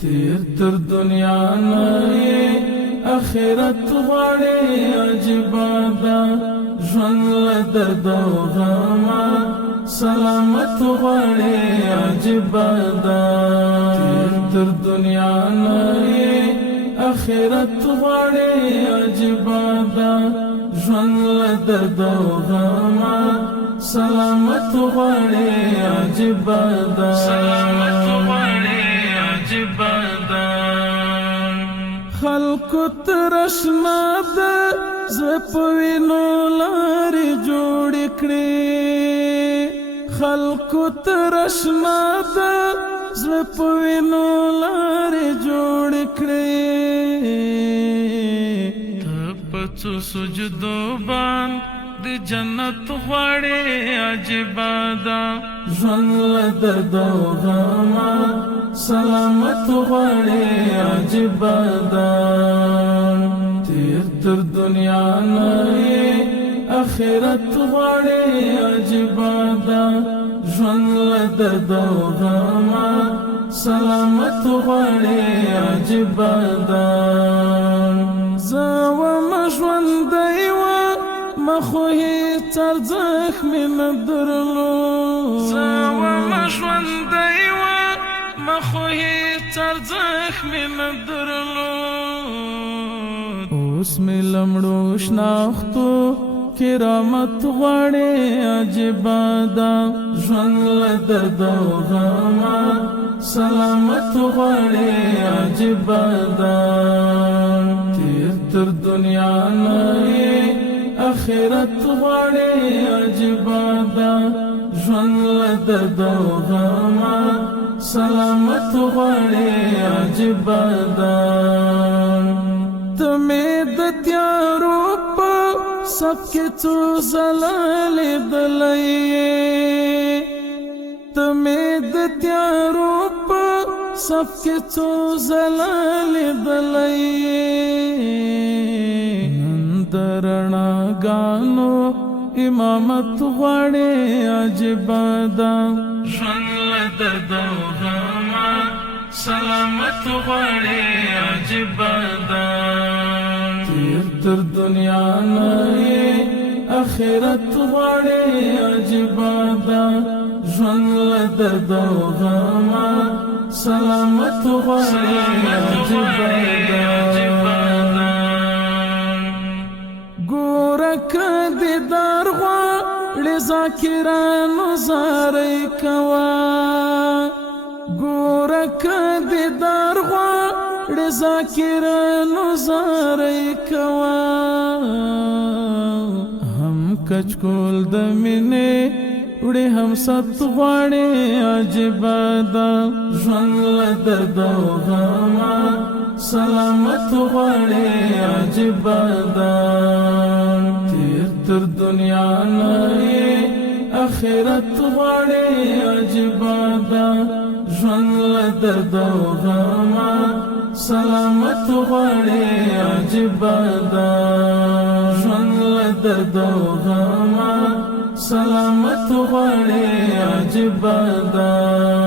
تیر تر دنیا نئی اخرت غړې عجیبه ده ژوند له درد او غمه سلامت غړې عجیبه ده تیر تر دنیا نئی اخرت غړې عجیبه ده ژوند له درد او غمه سلامت غړې عجیبه ده سلامت غړې عجیبه ده خلقو ترشنا ده زړه په وینو لارې جوړې کړې خلقو ترشنا ده زړه په وینو لارې جوړې کړې ته په څو سجدو باندې جنت غواړې عجیبه ده ژوند له درد او غمه سلامت غواړې عجیبه ده تیر تر دنیا نئی اخرت غواړې عجیبه ده ژوند له درد او غمه سلامت غواړې عجیبه ده زه ومه ژوندی مخو هیڅ ارزښت مې نه درلود زه ومه ژوندی مخو هیڅ ارزښت مې نه درلود اوس مې له مړو شناختو کرامت غواړې عجیبه ده ژوند له درد او غمه سلامت غواړې عجیبه ده تیر تر دنیا نئی اخرت غواړې عجیبه ده ژوند له درد او غمه سلامت غواړې عجیبه ده ته مې د تیارو په صف کې څو ځله لیدلی یې ته مې د تیارو په صف کې څو ځله لیدلی یې د رڼاګانو امامت غواړې عجیبه ده ژوند له درد او غمه سلامت غواړې عجیبه ده تیر تر دنیا نئی اخرت غواړې عجیبه ده ژوند له درد او غمه سلامت غواړې عجیبه ده ګورکه دیدار غواړې ذاکرانو زارۍ کوه ګورکه دیدار غواړې ذاکرانو زارۍ کوه هم کچکول د مینې وړې هم ست غواړې عجیبه ده ژوند له درد او غمه سلامت غواړې عجیبه ده تیر تر دنیا نئی اخرت غواړې عجیبه ده ژوند له درد او غمه سلامت غواړې عجیبه ده ژوند له درد او غمه سلامت غواړې عجیبه ده